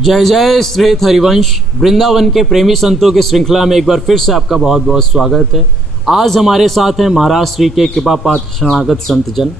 जय जय श्री हरिवंश। वृंदावन के प्रेमी संतों की श्रृंखला में एक बार फिर से आपका बहुत बहुत स्वागत है। आज हमारे साथ हैं महाराज श्री के कृपा पात्र शरणागत संतजन।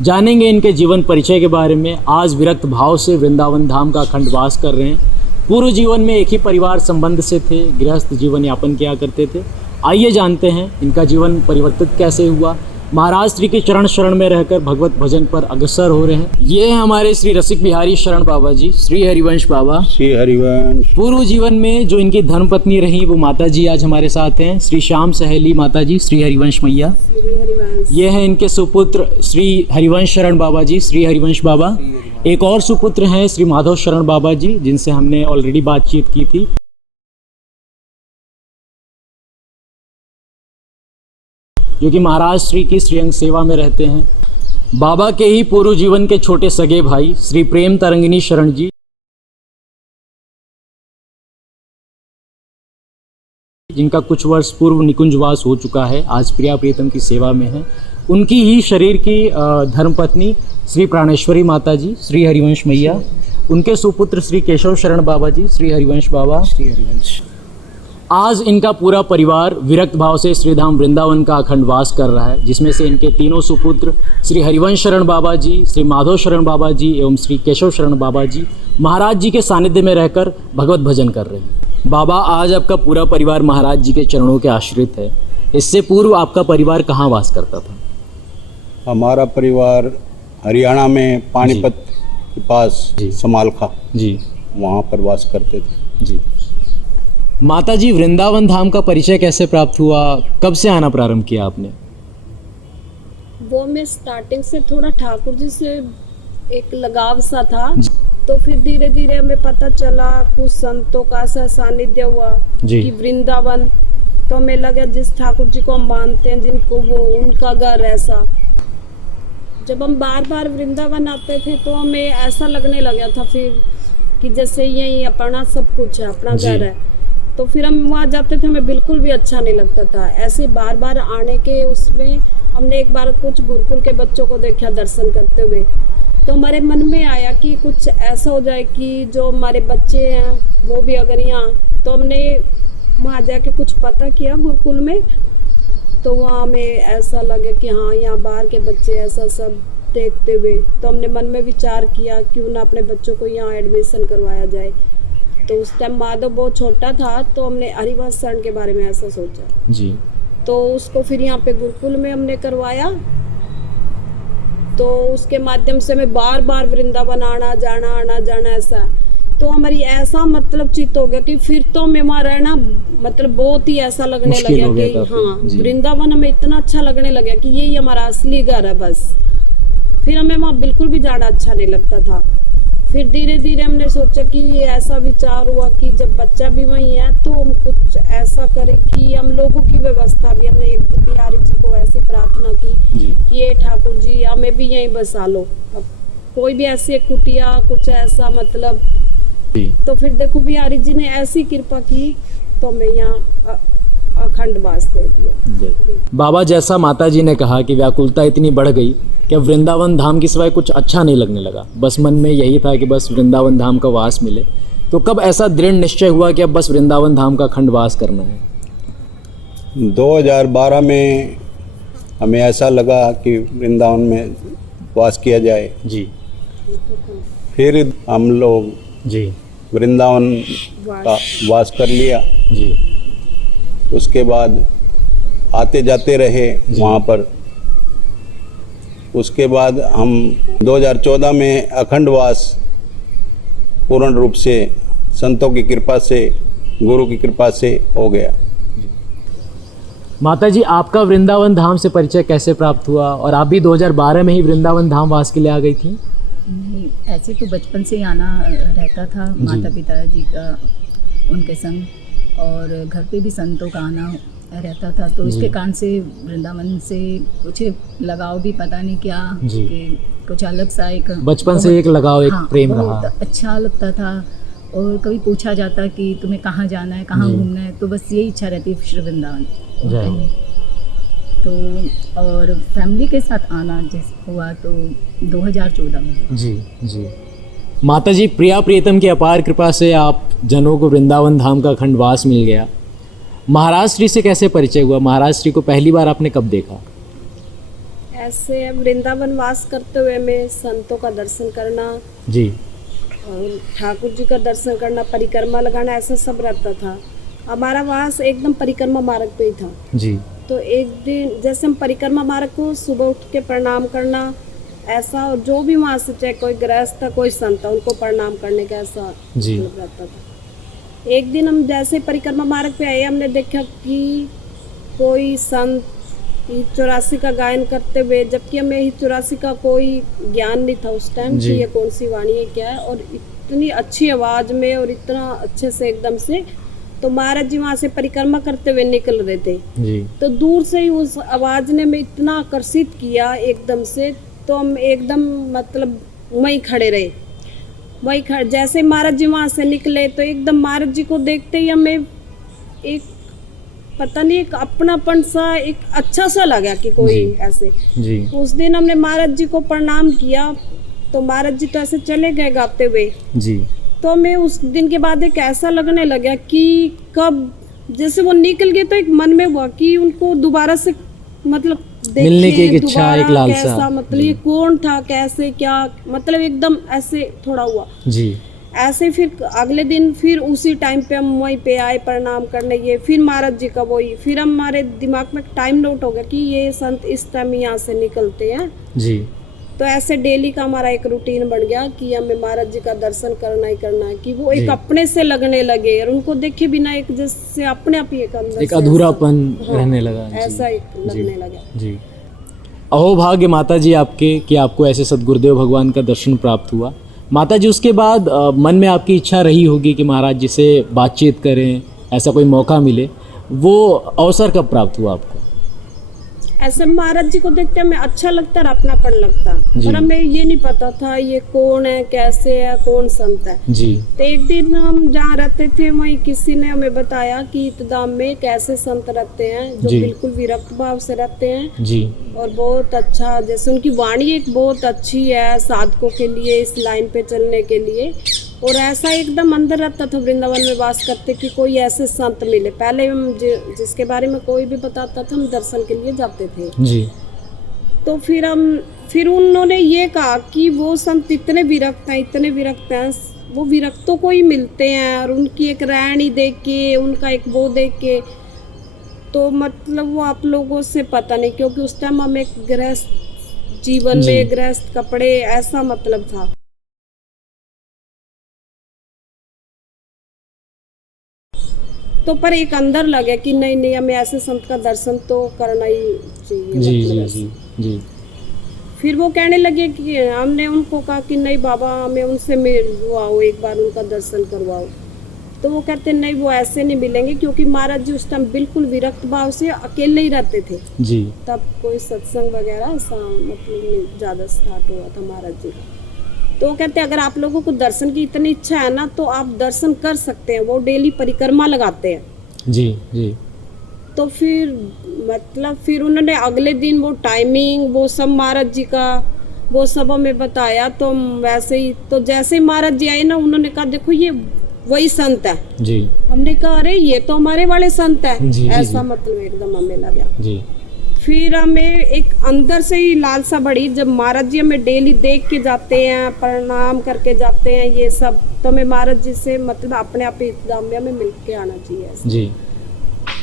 जानेंगे इनके जीवन परिचय के बारे में। आज विरक्त भाव से वृंदावन धाम का अखंड वास कर रहे हैं। पूर्व जीवन में एक ही परिवार संबंध से थे, गृहस्थ जीवन यापन किया करते थे। आइए जानते हैं इनका जीवन परिवर्तित कैसे हुआ। महाराज श्री के चरण शरण में रहकर भगवत भजन पर अग्रसर हो रहे हैं। ये हैं हमारे श्री रसिक बिहारी शरण बाबा जी, श्री हरिवंश बाबा। श्री हरिवंश। पूर्व जीवन में जो इनकी धर्मपत्नी रही वो माता जी आज हमारे साथ हैं, श्री श्याम सहेली माता जी, श्री हरिवंश मैया। ये हैं इनके सुपुत्र श्री हरिवंश शरण बाबा जी, श्री हरिवंश बाबा। एक और सुपुत्र हैं श्री माधव शरण बाबा जी, जिनसे हमने ऑलरेडी बातचीत की थी। जो कि महाराज श्री की श्रीअंग सेवा में रहते हैं। बाबा के ही पूर्व जीवन के छोटे सगे भाई श्री प्रेम तरंगिनी शरण जी, जिनका कुछ वर्ष पूर्व निकुंजवास हो चुका है, आज प्रिया प्रीतम की सेवा में है। उनकी ही शरीर की धर्मपत्नी श्री प्राणेश्वरी माता जी, श्री हरिवंश मैया। उनके सुपुत्र श्री केशव शरण बाबा जी, श्री हरिवंश बाबा। श्री हरिवंश। आज इनका पूरा परिवार विरक्त भाव से श्रीधाम वृंदावन का अखंड वास कर रहा है, जिसमें से इनके तीनों सुपुत्र श्री हरिवंश शरण बाबा जी, श्री माधव शरण बाबा जी एवं श्री केशव शरण बाबा जी महाराज जी के सानिध्य में रहकर भगवत भजन कर रहे हैं। बाबा, आज आपका पूरा परिवार महाराज जी के चरणों के आश्रित है। इससे पूर्व आपका परिवार कहाँ वास करता था? हमारा परिवार हरियाणा में पानीपत के पास समालखा जी, वहाँ पर वास करते थे जी। माता जी, वृंदावन धाम का परिचय कैसे प्राप्त हुआ? कब से आना प्रारंभ किया आपने? वो मैं स्टार्टिंग से थोड़ा ठाकुर जी से एक लगाव सा था, तो फिर धीरे धीरे हमें पता चला, कुछ संतों का ऐसा सानिध्य हुआ कि वृंदावन, तो हमें लगा जिस ठाकुर जी को हम मानते हैं, जिनको वो उनका घर ऐसा। जब हम बार बार वृंदावन आते थे तो हमें ऐसा लगने लगा था फिर कि जैसे यही अपना सब कुछ है, अपना घर है। तो फिर हम वहाँ जाते थे, हमें बिल्कुल भी अच्छा नहीं लगता था। ऐसे बार बार आने के उसमें हमने एक बार कुछ गुरुकुल के बच्चों को देखा दर्शन करते हुए, तो हमारे मन में आया कि कुछ ऐसा हो जाए कि जो हमारे बच्चे हैं वो भी अगर यहाँ, तो हमने वहाँ जाके कुछ पता किया गुरुकुल में, तो वहाँ हमें ऐसा लगे कि हाँ, यहाँ बाहर के बच्चे ऐसा सब देखते हुए, तो हमने मन में विचार किया क्यों ना अपने बच्चों को यहाँ एडमिशन करवाया जाए। तो उस टाइम माधव बहुत छोटा था, तो हमने हरिवंश शरण के बारे में ऐसा सोचा जी। तो उसको फिर यहाँ पे गुरुकुल में हमने करवाया, तो उसके माध्यम से हमें बार बार वृंदावन आना जाना ऐसा। तो हमारी ऐसा मतलब चित्त हो गया कि फिर तो हमें वहाँ रहना मतलब बहुत ही ऐसा लगने लगा कि हाँ, वृंदावन हमें इतना अच्छा लगने लगा कि यही हमारा असली घर है बस। फिर हमें वहाँ बिल्कुल भी जाना अच्छा नहीं लगता था। फिर धीरे धीरे हमने सोचा कि ऐसा विचार हुआ कि जब बच्चा भी वहीं है तो हम कुछ ऐसा करें कि हम लोगों की व्यवस्था भी, हमने एक बिहारी जी को ऐसी प्रार्थना की कि ये ठाकुर जी हमें भी यहीं बसा लो, अब कोई भी ऐसी कुटिया कुछ ऐसा मतलब। तो फिर देखो बिहारी जी ने ऐसी कृपा की तो हमें यहाँ अखंड वास दे दिया। बाबा, जैसा माता जी ने कहा कि व्याकुलता इतनी बढ़ गई कि वृंदावन धाम की सिवाय कुछ अच्छा नहीं लगने लगा, बस मन में यही था कि बस वृंदावन धाम का वास मिले। तो कब ऐसा दृढ़ निश्चय हुआ कि अब बस वृंदावन धाम का अखंड वास करना है? 2012 में हमें ऐसा लगा कि वृंदावन में वास किया जाए जी। फिर हम लोग जी वृंदावन का वास कर लिया जी। उसके बाद आते जाते रहे वहाँ पर। उसके बाद हम 2014 में अखंड वास पूर्ण रूप से संतों की कृपा से, गुरु की कृपा से हो गया। माता जी, आपका वृंदावन धाम से परिचय कैसे प्राप्त हुआ और आप भी 2012 में ही वृंदावन धाम वास के लिए आ गई थी? नहीं, ऐसे तो बचपन से आना रहता था, माता पिता जी का उनके संग, और घर पे भी संतों का आना रहता था। तो इसके कारण से वृंदावन से कुछ लगाव भी पता नहीं क्या कि कुछ अलग सा एक बचपन से एक लगाव, एक प्रेम रहा। अच्छा लगता था। और कभी पूछा जाता कि तुम्हें कहाँ जाना है, कहाँ घूमना है, तो बस यही इच्छा रहती है श्री वृंदावन। तो और फैमिली के साथ आना जैसे हुआ तो 2014 में जी जी। माता जी, प्रिया प्रियतम की अपार कृपा से आप जनों को वृंदावन धाम का खंडवास मिल गया। महाराज श्री से कैसे परिचय हुआ? महाराज श्री को पहली बार आपने कब देखा? ऐसे वृंदावन वास करते हुए मैं संतों का दर्शन करना जी और ठाकुर जी का दर्शन करना, परिक्रमा लगाना, ऐसा सब रहता था। हमारा वास एकदम परिक्रमा मार्ग पे ही था। जी तो एक दिन जैसे हम परिक्रमा मार्ग को सुबह उठ के प्रणाम करना, ऐसा, और जो भी वहाँ से चाहे कोई गृहस्थ था कोई संत था उनको प्रणाम करने का ऐसा जी। मतलब रहता था। एक दिन हम जैसे परिक्रमा मार्ग पे आए, हमने देखा कि कोई संत 84 का गायन करते हुए, जबकि हमें 84 का कोई ज्ञान नहीं था उस टाइम कि ये कौन सी वाणी है क्या है, और इतनी अच्छी आवाज में और इतना अच्छे से एकदम से। तो महाराज जी वहाँ से परिक्रमा करते हुए निकल रहे थे जी तो दूर से ही उस आवाज ने हमें इतना आकर्षित किया एकदम से, तो हम एकदम मतलब वहीं खड़े रहे। वहीं खड़े जैसे महाराज जी वहाँ से निकले तो एकदम महाराज जी को देखते ही हमें एक पता नहीं एक अपनापन सा, एक अच्छा सा लगा कि कोई ऐसे। जी उस दिन हमने महाराज जी को प्रणाम किया तो महाराज जी तो ऐसे चले गए गाते हुए। जी तो हमें उस दिन के बाद एक ऐसा लगने लगा कि कब जैसे वो निकल गए तो एक मन में हुआ कि उनको दोबारा से मतलब मिलने की एक देखें, इच्छा, दोबारा एक लालसा। कैसा मतलब ये कौन था, कैसे क्या, मतलब एकदम ऐसे थोड़ा हुआ। जी ऐसे फिर अगले दिन फिर उसी टाइम पे हम वहीं पे आए प्रणाम करने, ये फिर महाराज जी का वही, फिर हमारे दिमाग में टाइम नोट हो गया कि ये संत इस टाइम यहाँ से निकलते हैं। जी तो ऐसे डेली का हमारा एक रूटीन बन गया कि हमें महाराज जी का दर्शन करना ही करना है, कि वो एक अपने से लगने लगे और उनको देखे बिना एक जैसे अपने आप ही एक अंदर एक से अधूरापन हाँ, रहने लगा। ऐसा एक लगने लगा। जी अहो भाग्य माता जी आपके कि आपको ऐसे सदगुरुदेव भगवान का दर्शन प्राप्त हुआ। माता जी, उसके बाद मन में आपकी इच्छा रही होगी कि महाराज जी से बातचीत करें, ऐसा कोई मौका मिले, वो अवसर कब प्राप्त हुआ आपको? ऐसे महाराज जी को देखते हमें अच्छा लगता और अपनापन लगता, पर हमें ये नहीं पता था ये कौन है, कैसे है, कौन संत है। जी तो एक दिन हम जहाँ रहते थे वहीं किसी ने हमें बताया कि इतदाम में कैसे संत रहते हैं जो बिल्कुल विरक्त भाव से रहते हैं जी और बहुत अच्छा, जैसे उनकी वाणी एक बहुत अच्छी है साधकों के लिए, इस लाइन पे चलने के लिए, और ऐसा एकदम अंदर रहता था वृंदावन में वास करते कि कोई ऐसे संत मिले। पहले हम जिसके बारे में कोई भी बताता था हम दर्शन के लिए जाते थे। जी तो फिर उन्होंने ये कहा कि वो संत इतने विरक्त हैं, इतने विरक्त हैं, वो विरक्तों को ही मिलते हैं, और उनकी एक रहनी देख के, उनका एक वो देख के, तो मतलब वो आप लोगों से पता नहीं, क्योंकि उस टाइम हम एक गृहस्थ जीवन में, गृहस्थ कपड़े, ऐसा मतलब था। तो पर एक अंदर लगे कि नहीं नहीं हमें ऐसे संत का दर्शन तो करना ही चाहिए। जी मतलब जी ऐसे। जी जी फिर वो कहने लगे कि हमने उनको कहा कि नहीं बाबा हमें उनसे मिलवाओ, एक बार उनका दर्शन करवाओ। तो वो कहते नहीं वो ऐसे नहीं मिलेंगे, क्योंकि महाराज जी उस टाइम बिल्कुल विरक्त भाव से अकेले ही रहते थे। जी तब कोई सत्संग वगैरह ऐसा मतलब ज़्यादा स्टार्ट हुआ था महाराज जी का। तो वो कहते अगर आप लोगों को दर्शन की इतनी इच्छा है ना तो आप दर्शन कर सकते हैं। वो डेली परिक्रमा लगाते हैं। जी जी तो फिर मतलब फिर उन्होंने अगले दिन वो टाइमिंग वो सब महाराज जी का वो सब हमें बताया। तो वैसे ही तो जैसे ही महाराज जी आए ना उन्होंने कहा देखो ये वही संत है। जी हमने कहा अरे ये तो हमारे वाले संत है। जी, ऐसा जी। मतलब एकदम हमें लगा। जी फिर हमें एक अंदर से ही लालसा बढ़ी, जब महाराज जी हमें डेली देख के जाते हैं, प्रणाम करके जाते हैं ये सब, तो हमें महाराज जी से मतलब अपने आप ही हमें मिल के आना चाहिए ऐसे। जी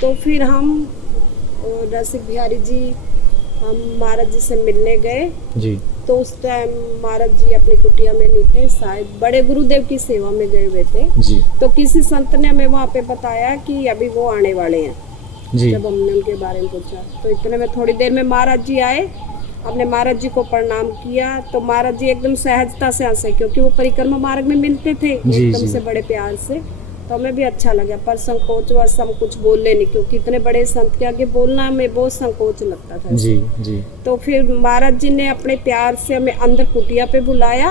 तो फिर हम रसिक बिहारी जी हम महाराज जी से मिलने गए। जी तो उस टाइम महाराज जी अपनी कुटिया में नहीं थे, शायद बड़े गुरुदेव की सेवा में गए हुए थे। जी तो किसी संत ने हमें वहाँ पे बताया कि अभी वो आने वाले हैं। जी जब हमने उनके बारे में पूछा तो इतने में थोड़ी देर में महाराज जी आए। हमने महाराज जी को प्रणाम किया तो महाराज जी एकदम सहजता से हंसे, क्योंकि वो परिक्रमा मार्ग में मिलते थे एकदम से बड़े प्यार से। तो हमें भी अच्छा लगा, पर संकोच वश हम कुछ बोले नहीं, क्योंकि इतने बड़े संत के आगे बोलना हमें बहुत संकोच लगता था। जी जी तो फिर महाराज जी ने अपने प्यार से हमें अंदर कुटिया पे बुलाया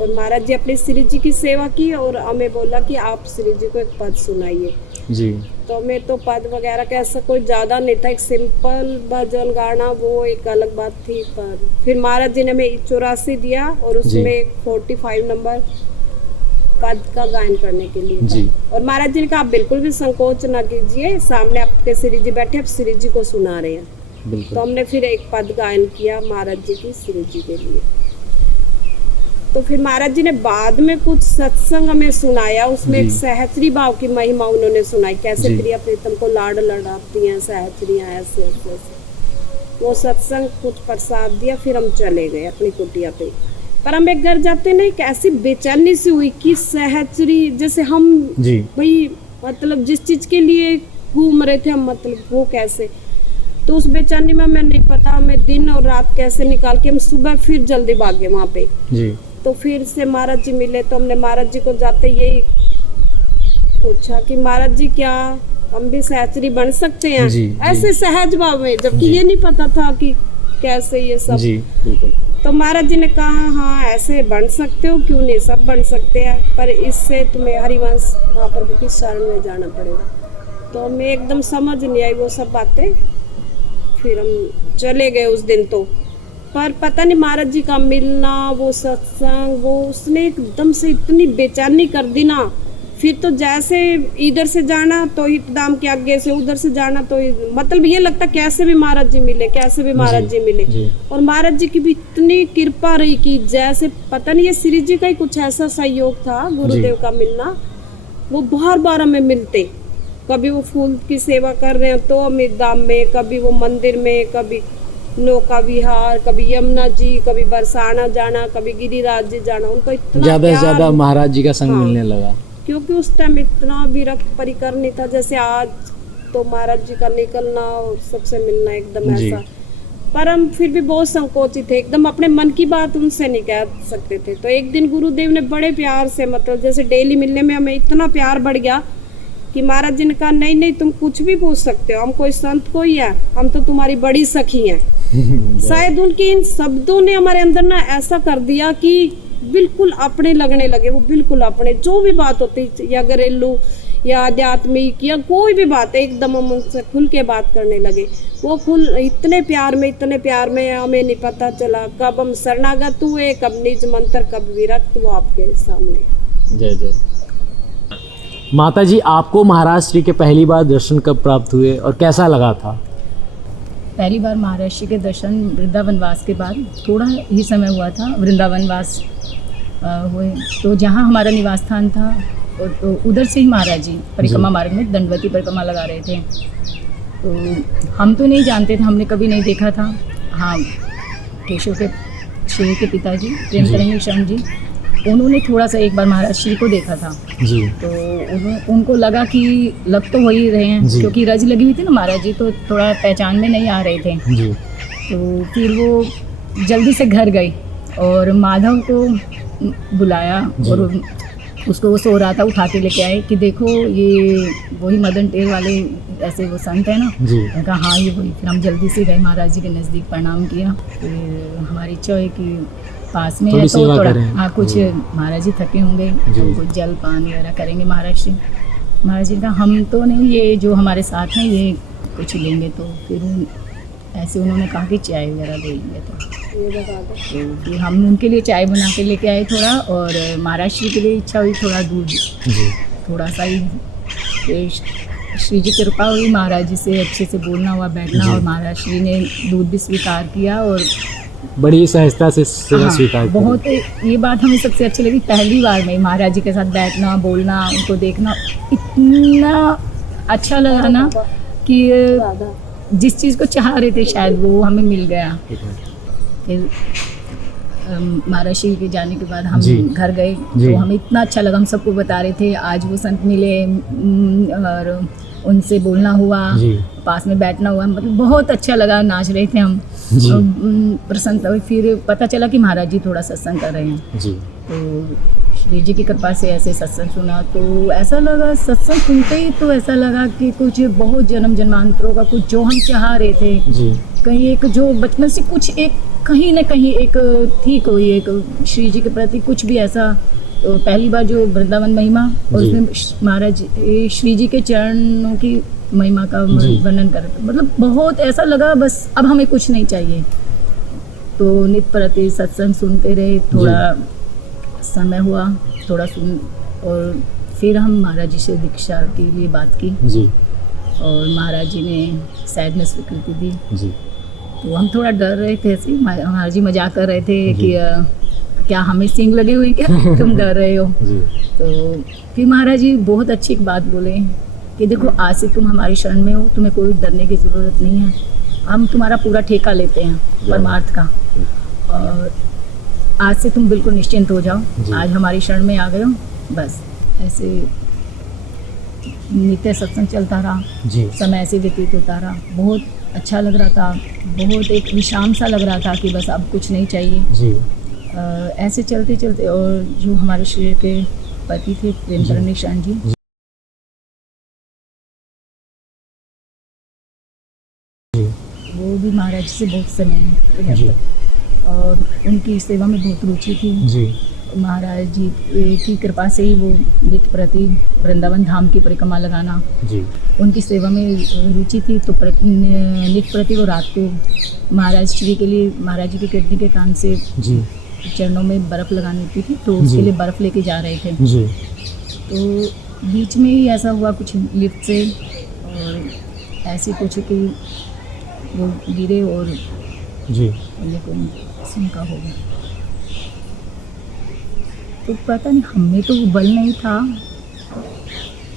और महाराज जी अपने श्री जी की सेवा की और हमें बोला कि आप श्री जी को एक पद सुनाइए। जी तो मैं तो पद वगैरह का ऐसा कोई ज़्यादा नहीं था, एक सिंपल भजन गाना वो एक अलग बात थी। पर फिर महाराज जी ने हमें 84 दिया और उसमें 45 नंबर पद का गायन करने के लिए जी। और महाराज जी ने कहा आप बिल्कुल भी संकोच ना कीजिए, सामने आपके श्री जी बैठे, आप श्री जी को सुना रहे हैं। तो बिल्कुल। हमने फिर एक पद गायन किया महाराज जी की श्री जी के लिए। तो फिर महाराज जी ने बाद में कुछ सत्संग हमें सुनाया, उसमें एक जी। सहस्त्री भाव की महिमा उन्होंने सुनाई, कैसे जी। प्रिया प्रीतम को लाड लड़ाती हैं सहस्त्रियां, ऐसे ऐसे ऐसे। वो सत्संग कुछ प्रसाद दिया, फिर हम चले गए अपनी कुटिया पे। पर हम एक घर जाते ना, एक ऐसी बेचैनी सी हुई कि सहस्त्री जैसे हम जी। भाई मतलब जिस चीज के लिए घूम रहे थे हम, मतलब वो कैसे, तो उस बेचैनी में हमें नहीं पता हमें दिन और रात कैसे निकाल के हम सुबह फिर जल्दी भागे वहाँ पे। जी। तो फिर से महाराज जी मिले, तो हमने महाराज जी को जाते यही पूछा कि महाराज जी क्या हम भी सहचरी बन सकते हैं? जी, जी। ऐसे सहज भाव में, जबकि ये नहीं पता था कि कैसे ये सब। जी बिल्कुल। तो महाराज जी ने कहा हाँ ऐसे बन सकते हो, क्यों नहीं, सब बन सकते हैं, पर इससे तुम्हें हरिवंश महाप्रभु की शरण में जाना पड़ेगा। तो हमें एकदम समझ नहीं आई वो सब बातें, फिर हम चले गए उस दिन। तो पर पता नहीं महाराज जी का मिलना, वो सत्संग, वो उसने एकदम से इतनी बेचैनी कर दी ना। फिर तो जैसे इधर से जाना तो हितधाम के आगे से, उधर से जाना तो मतलब ये लगता कैसे भी महाराज जी मिले, कैसे भी महाराज जी मिले। जी। और महाराज जी की भी इतनी कृपा रही कि जैसे पता नहीं ये श्री जी का ही कुछ ऐसा सहयोग था, गुरुदेव का मिलना। वो बार बार हमें मिलते, कभी वो फूल की सेवा कर रहे हैं तो अमित धाम में, कभी वो मंदिर में, कभी नौका विहार, कभी यमुना जी, कभी बरसाना जाना, कभी गिरिराज जी जाना। उनको इतना ज्यादा से प्यार, ज्यादा महाराज जी का संग हाँ। मिलने लगा। क्योंकि उस टाइम इतना विरक्त परिकर नहीं था जैसे आज। तो महाराज जी का निकलना और सबसे मिलना एकदम जी। ऐसा। पर हम फिर भी बहुत संकोचित थे, एकदम अपने मन की बात उनसे नहीं कह सकते थे। तो एक दिन गुरुदेव ने बड़े प्यार से, मतलब जैसे डेली मिलने में हमें इतना प्यार बढ़ गया कि महाराज जी ने कहा नहीं नहीं तुम कुछ भी पूछ सकते हो, हम कोई संत कोई है, हम तो तुम्हारी बड़ी सखी हैं। शायद उनके इन शब्दों ने हमारे अंदर ना ऐसा कर दिया कि बिल्कुल अपने लगने लगे। वो बिल्कुल अपने, जो भी बात होती या घरेलू या आध्यात्मिक या कोई भी बात है, एकदम हम उनसे खुल के बात करने लगे। वो खुल इतने प्यार में हमें नहीं पता चला कब हम शरणागत हुए, कब निज मंत्र, कब विरक्त, वो आपके सामने। जय जय माता जी। आपको महाराज श्री के पहली बार दर्शन कब प्राप्त हुए और कैसा लगा था? पहली बार महाराज श्री के दर्शन वृंदावन वास के बाद थोड़ा ही समय हुआ था। वृंदावन वास हुए तो जहाँ हमारा निवास स्थान था तो उधर से ही महाराज जी परिक्रमा मार्ग में दंडवती परिक्रमा लगा रहे थे। तो हम तो नहीं जानते थे, हमने कभी नहीं देखा था। हाँ, केशव के श्री के पिताजी प्रेम तरंगी शरण जी, उन्होंने थोड़ा सा एक बार महाराज श्री को देखा था। जी। तो उनको लगा कि लग तो हो ही रहे हैं, क्योंकि रज लगी हुई थी ना महाराज जी, तो थोड़ा पहचान में नहीं आ रहे थे। जी। तो फिर वो जल्दी से घर गए और माधव को बुलाया और उसको वो सो रहा था, उठा के लेके आए कि देखो ये वही मदन टेर वाले ऐसे वो संत है ना। जी। मैंने कहा हाँ ये वही। फिर हम जल्दी से गए महाराज जी के नज़दीक, प्रणाम किया। फिर हमारी इच्छा है कि पास में है तो थोड़ा हाँ कुछ महाराज जी थके होंगे तो कुछ जल पान वगैरह करेंगे महाराज जी। महाराज जी का हम तो नहीं, ये जो हमारे साथ हैं ये कुछ लेंगे। तो फिर ऐसे उन्होंने कहा कि चाय वगैरह दे देंगे। तो फिर हम उनके लिए चाय बना के लेके आए थोड़ा, और महाराज श्री के लिए इच्छा हुई थोड़ा दूध थोड़ा सा ही। श्री जी कृपा हुई, महाराज जी से अच्छे से बोलना हुआ, बैठना, और महाराज श्री ने दूध भी स्वीकार किया और बड़ी सहजता से सेवा स्वीकार की। बहुत ये बात हमें सबसे अच्छी लगी। पहली बार में महाराज जी के साथ बैठना, बोलना, उनको देखना इतना अच्छा लगा ना कि जिस चीज़ को चाह रहे थे शायद वो हमें मिल गया। फिर महाराज श्री के जाने के बाद हम घर गए तो हमें इतना अच्छा लगा। हम सबको बता रहे थे आज वो संत मिले और उनसे बोलना हुआ, पास में बैठना हुआ, मतलब बहुत अच्छा लगा। नाच रहे थे हम, प्रसन्नता हुई। फिर पता चला कि महाराज जी थोड़ा सत्संग कर रहे हैं। तो श्री जी की कृपा से ऐसे सत्संग सुना तो ऐसा लगा, सत्संग सुनते ही तो ऐसा लगा कि कुछ बहुत जन्म जन्मांतरों का कुछ जो हम चाह रहे थे, कहीं एक जो बचपन से कुछ एक कहीं ना कहीं एक थी कोई एक श्री जी के प्रति कुछ भी ऐसा। तो पहली बार जो वृंदावन महिमा और उसमें महाराज श्री जी के चरणों की महिमा का वर्णन कर, मतलब बहुत ऐसा लगा बस अब हमें कुछ नहीं चाहिए। तो नित्य प्रति सत्संग सुनते रहे, थोड़ा समय हुआ थोड़ा सुन, और फिर हम महाराज जी से दीक्षा के लिए बात की जी और महाराज जी ने शायद में स्वीकृति दी। जी तो हम थोड़ा डर रहे थे, ऐसे महाराज जी मजाक कर रहे थे जी। कि क्या हमें सींग लगे हुए हैं क्या, तुम डर रहे हो। जी तो फिर महाराज जी बहुत अच्छी एक बात बोले कि देखो आज से तुम हमारी शरण में हो, तुम्हें कोई डरने की ज़रूरत नहीं है, हम तुम्हारा पूरा ठेका लेते हैं परमार्थ का, और आज से तुम बिल्कुल निश्चिंत हो जाओ, जी। आज हमारी शरण में आ गए हो। बस ऐसे नित्य सत्संग चलता रहा, जी समय ऐसे व्यतीत होता रहा, बहुत अच्छा लग रहा था, बहुत एक विश्राम सा लग रहा था कि बस अब कुछ नहीं चाहिए। जी ऐसे चलते चलते, और जो हमारे शरीर के पति थे प्रेमचरण निशान जी, वो भी महाराज जी से बहुत समय जी और उनकी सेवा में बहुत रुचि थी। जी महाराज जी की कृपा से ही वो नित्य प्रति वृंदावन धाम की परिक्रमा लगाना, जी उनकी सेवा में रुचि थी। तो नित्य प्रति वो रात को महाराज श्री के लिए, महाराज जी की किडनी के कान से जी चरणों में बर्फ़ लगानी होती थी, तो उसके जी। लिए बर्फ़ लेके जा रहे थे। जी तो बीच में ही ऐसा हुआ कुछ लिफ्ट से, और ऐसे कुछ कि वो गिरे और जी लेकिन उनका हो गया। तो पता नहीं, हमें तो वो बल नहीं था,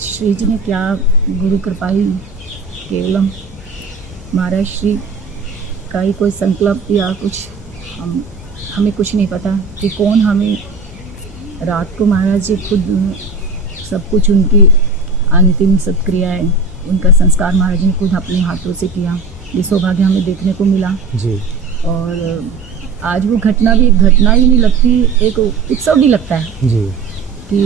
श्री जी ने क्या गुरु कृपा ही, केवलम महाराज श्री का ही कोई संकल्प या कुछ, हमें कुछ नहीं पता कि कौन हमें, रात को महाराज जी खुद सब कुछ, उनकी अंतिम सब क्रियाएँ, उनका संस्कार महाराज जी ने खुद अपने हाथों से किया। ये सौभाग्य हमें देखने को मिला। जी और आज वो घटना भी एक घटना ही नहीं लगती, एक उत्सव भी लगता है जी कि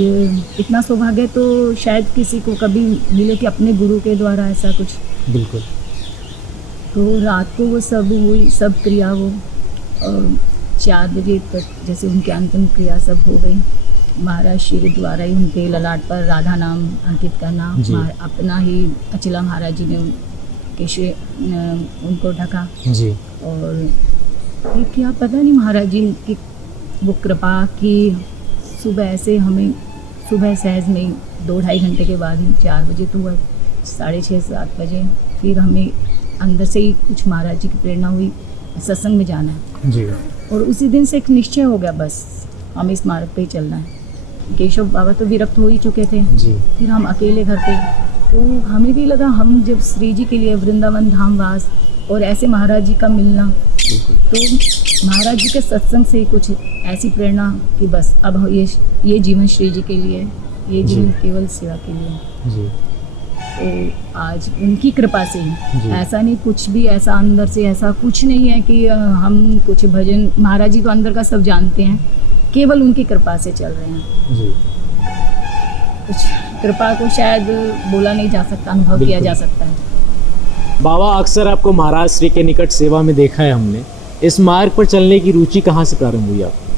इतना सौभाग्य तो शायद किसी को कभी मिले कि अपने गुरु के द्वारा ऐसा कुछ। बिल्कुल। तो रात को वो सब हुई, सब क्रिया वो 4 बजे तक जैसे उनकी अंतिम क्रिया सब हो गई। महाराज श्री द्वारा ही उनके ललाट पर राधा नाम अंकित करना, जी। अपना ही अचला महाराज जी ने उनको ढका। जी और ये क्या पता नहीं महाराज जी की वो कृपा कि सुबह ऐसे हमें, सुबह सहज में 2-2.5 घंटे के बाद ही 4 बजे तो हुआ, 6:30-7 बजे फिर हमें अंदर से ही कुछ महाराज जी की प्रेरणा हुई, सत्संग में जाना है। जी और उसी दिन से एक निश्चय हो गया, बस हमें इस मार्ग पे ही चलना है। केशव बाबा तो विरक्त हो ही चुके थे, जी फिर हम अकेले घर पे, तो हमें भी लगा हम जब श्री जी के लिए वृंदावन धाम वास और ऐसे महाराज जी का मिलना, तो महाराज जी के सत्संग से कुछ ऐसी प्रेरणा कि बस अब ये जीवन श्री जी के लिए, ये जीवन जी। केवल सेवा के लिए। जी तो आज उनकी कृपा से जी। ऐसा नहीं कुछ भी ऐसा अंदर से ऐसा कुछ नहीं है कि हम कुछ भजन, महाराज जी तो अंदर का सब जानते हैं, केवल उनकी कृपा से चल रहे हैं। जी कुछ कृपा को शायद बोला नहीं जा सकता, अनुभव किया बिल्कुल। जा सकता है। बाबा, अक्सर आपको महाराज श्री के निकट सेवा में देखा है हमने। इस मार्ग पर चलने की रुचि कहाँ से प्रारंभ हुई आपकी?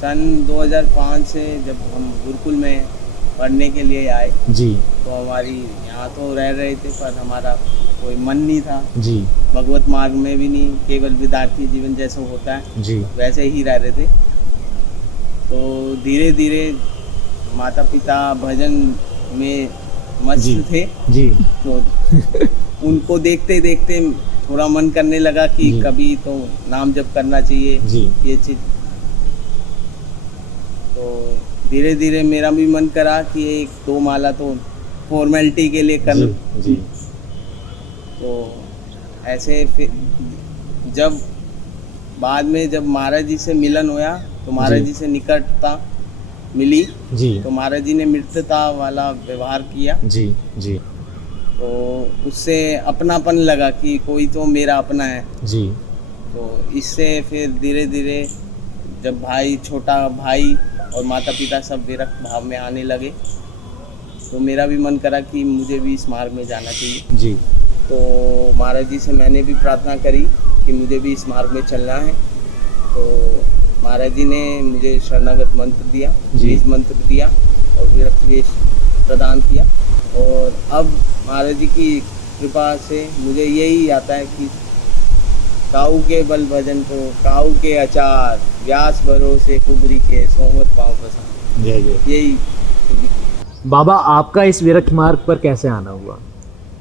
सन 2005 से जब हम गुरुकुल में पढ़ने के लिए आए, जी तो हमारी यहाँ तो रह रहे थे, पर हमारा कोई मन नहीं था जी भगवत मार्ग में भी नहीं, केवल विद्यार्थी जीवन जैसा होता है जी वैसे ही रह रहे थे। तो धीरे धीरे माता पिता भजन में मस्त जी। थे, जी तो उनको देखते देखते थोड़ा मन करने लगा कि जी। कभी तो नाम जप करना चाहिए, जी ये चीज। तो धीरे धीरे मेरा भी मन करा कि 1-2 माला तो फॉर्मेलिटी के लिए कर लूं। जी जी तो ऐसे फिर जब बाद में जब महाराज जी से मिलन हुआ, तो महाराज जी। जी से निकटता मिली, जी तो महाराज जी ने मित्रता वाला व्यवहार किया, जी जी तो उससे अपनापन लगा कि कोई तो मेरा अपना है। जी तो इससे फिर धीरे धीरे जब छोटा भाई और माता पिता सब विरक्त भाव में आने लगे, तो मेरा भी मन करा कि मुझे भी इस मार्ग में जाना चाहिए। जी तो महाराज जी से मैंने भी प्रार्थना करी कि मुझे भी इस मार्ग में चलना है। तो महाराज जी ने मुझे शरणागत मंत्र दिया, जी। बीज मंत्र दिया और विरक्त वेश प्रदान किया। और अब महाराज जी की कृपा से मुझे यही आता है कि काऊ के बल भजन को काऊ के अचार, व्यास भरोसे कुबरी के सोमत पाँव प्रसाद। जय जय। यही बाबा आपका इस विरक्त मार्ग पर कैसे आना हुआ?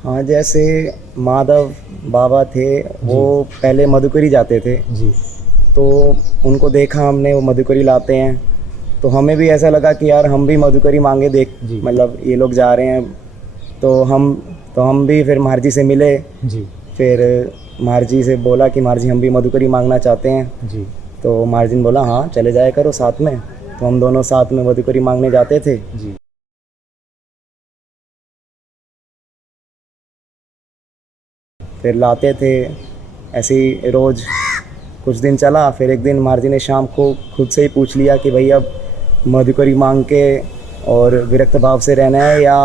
हाँ, जैसे माधव बाबा थे वो पहले मधुकरी जाते थे, जी तो उनको देखा हमने, वो मधुकरी लाते हैं, तो हमें भी ऐसा लगा कि यार हम भी मधुकरी मांगे देख, जी। मतलब ये लोग जा रहे हैं, तो हम भी फिर महाराज से मिले। जी फिर महाराज से बोला कि महाराज हम भी मधुकरी मांगना चाहते हैं, जी तो महाराज ने बोला हाँ चले जाया करो साथ में। तो हम दोनों साथ में मधुकरी मांगने जाते थे। जी फिर लाते थे ऐसे ही रोज़, कुछ दिन चला। फिर एक दिन महाराज ने शाम को खुद से ही पूछ लिया कि भाई अब मधुकरी मांग के और विरक्त भाव से रहना है या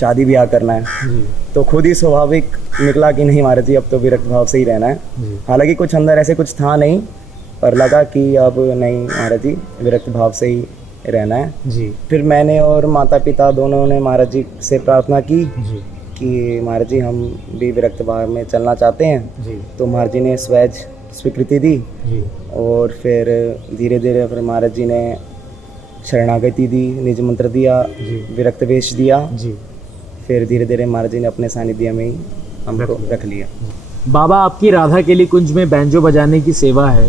शादी ब्याह करना है। जी तो खुद ही स्वाभाविक निकला कि नहीं महाराज जी अब तो विरक्त भाव से ही रहना है। जी हालांकि कुछ अंदर ऐसे कुछ था नहीं, पर लगा कि अब नहीं महाराज जी विरक्त भाव से ही रहना है। जी फिर मैंने और माता पिता दोनों ने महाराज जी से प्रार्थना की जी कि महाराज जी हम भी विरक्त भाव में चलना चाहते हैं। जी तो महाराज जी ने स्वैज स्वीकृति दी जी और फिर धीरे धीरे फिर महाराज जी ने शरणागति दी, निज मंत्र दिया, जी विरक्त वेश दिया। जी। फिर धीरे धीरे महाराज जी ने अपने सानिध्य में ही हमको रख लिया। बाबा आपकी राधा केली कुंज में बैंजो बजाने की सेवा है।